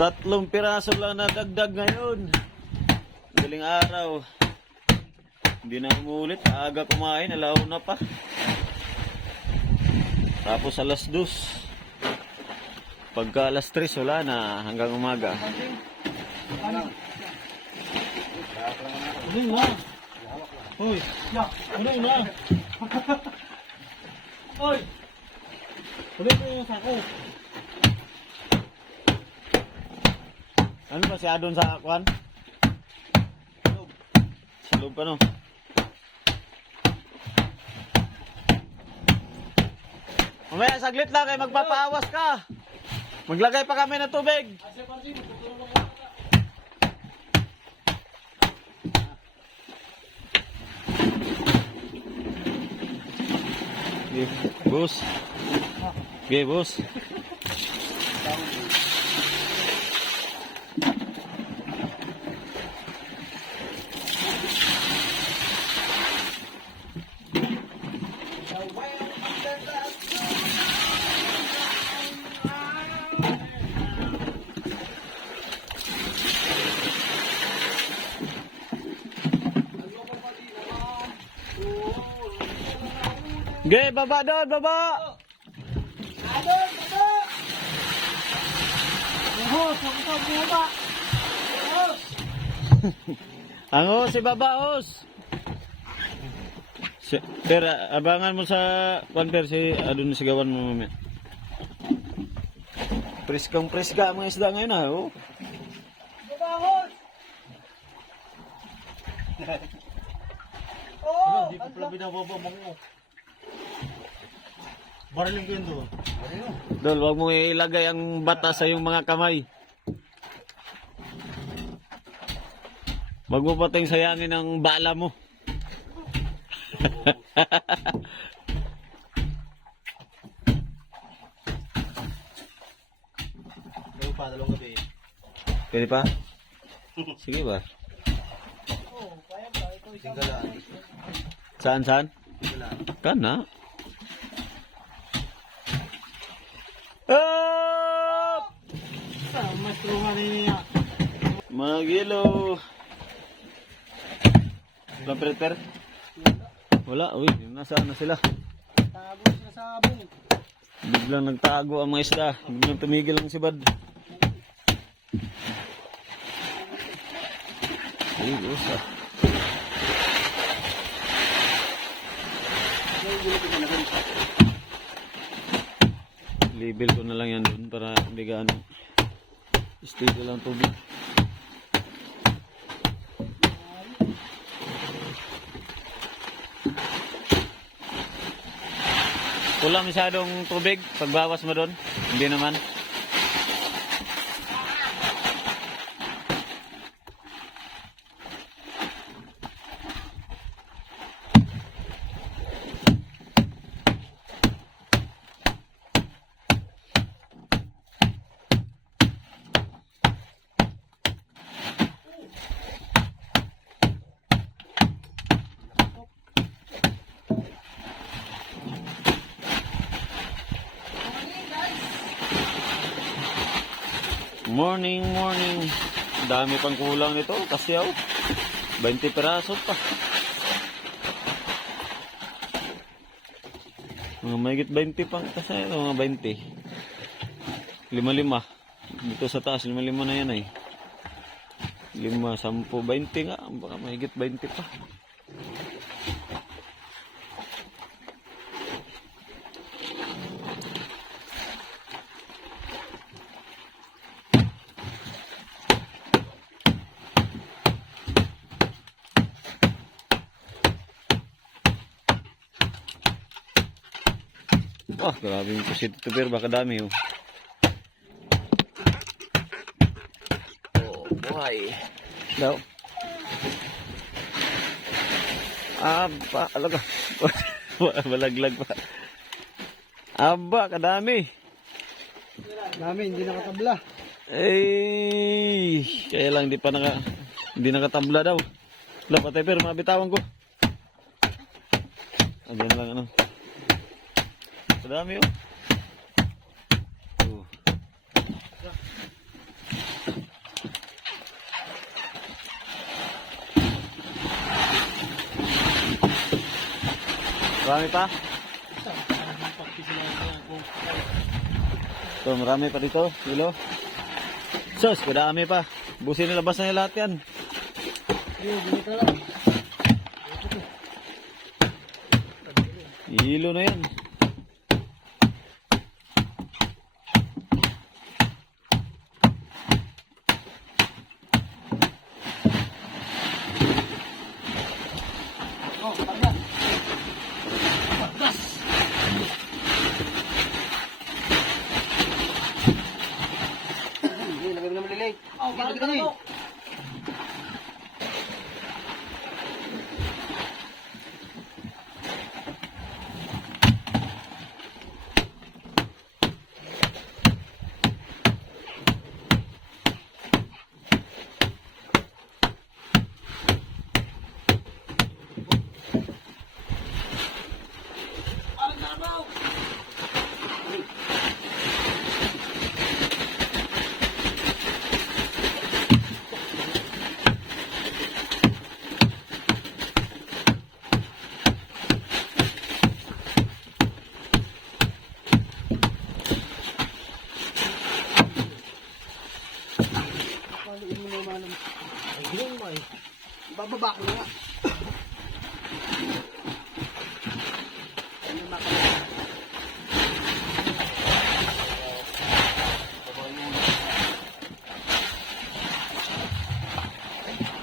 3 piraso lang nadagdag ngayon. Galing araw. Hindi na umulit. Aga kumain. Alauna pa. Tapos alas 2. Pagka alas 3 wala na. Hanggang umaga. Ano na? Hoy. Ano na? Hoy. Ulit mo yung sako. Ano ba siya doon sa kwan? Sa loob pa no? Mamaya saglit lang kayo magpapaawas ka. Maglagay pa kami ng tubig. Okay, boss. Okay, boss. Ge, baba doon, baba! Hos, ako sa bumaba. Hos. Ang hos, si baba hos! Per, abangan mo sa konper si adun sigawan mo mamaya. Preskang preska ang mga isda ngayon ha, oh. Hos. Oh, Hindi ko pala binababa mo. Bariling ko yun doon. Dol, wag mo ilagay ang bata sa iyong mga kamay. Wag mo pating sayangin ang bala mo. Yung pa, dalawang gabi. Pwede pa? Sige ba? Singgalaan. Saan? Singgalaan. Kana. Up! mas truhan niya. Magilo. Wala per? Wala, uy, nasaan na sila? Tago sila sa abong. Biglang nagtago ang mga isda. Biglang tumigil ang sibad. Ay, usa. Label ko na lang yan dun para hindi gaano stable ang tubig. Wala masyadong tubig pagbawas mo doon? Hindi naman. Morning, morning. Dami pang kulang nito kasi 20 peraso pa. Mga mahigit 20 pang kasi mga 20. 5-5. Dito sa taas 5-5 na yan ay. 5, 10, 20 nga. Baka mahigit 20 pa. Wah, grabe yung pusit ito pero baka dami oh. Oh, buhay. Daw. Aba, alaga. Balaglag pa. Aba, kadami. Dami, hindi nakatabla. Eh, kaya lang hindi nakatabla daw. Wala patay pero mabitawan ko. Ayan lang ano. Madami oh. Marami pa? Ito, marami pa dito. Kilo. Sus, kadami pa. Busin nilabas na lahat yan. Hilo na yan. bababa ko nga. Ano makakita?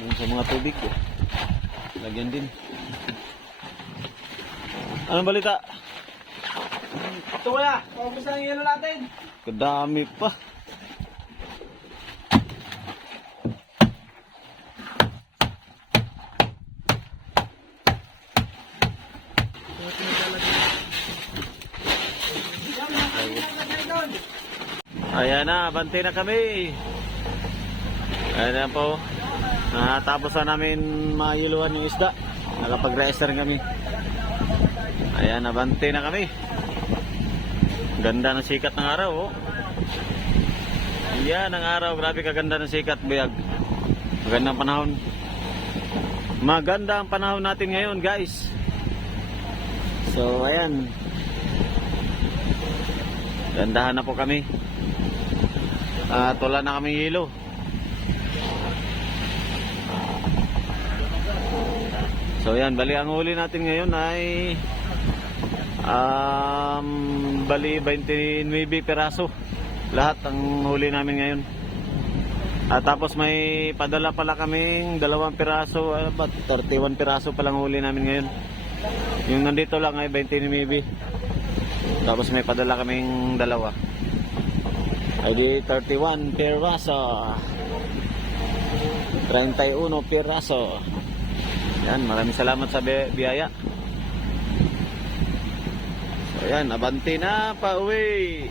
Yung sa mga tubig ko. Lagyan din. Anong balita? Ito kaya, paubos na ang yelo natin. Kadami pa. Ayan na, bante na kami. Ayan na po. Natapos na namin mayiluan yung isda. Nakapag-register kami. Ayan, nabante na kami. Ganda ng sikat ng araw, oh. Yan ang araw, grabe kaganda ng sikat, biyag. Magandang panahon. Maganda ang panahon natin ngayon, guys. So, ayan. Gandahan na po kami. At wala na kaming hilo. So, ayan, bali ang huli natin ngayon ay bali 29 piraso. Lahat ang huli namin ngayon. At tapos may padala pala kaming 2 piraso, 31 piraso palang huli namin ngayon. Yung nandito lang ay 29. Tapos may padala kaming 2. Ay di 31 piraso. 31 piraso. Yan, maraming salamat sa biyaya. So yan, abante na, pauwi.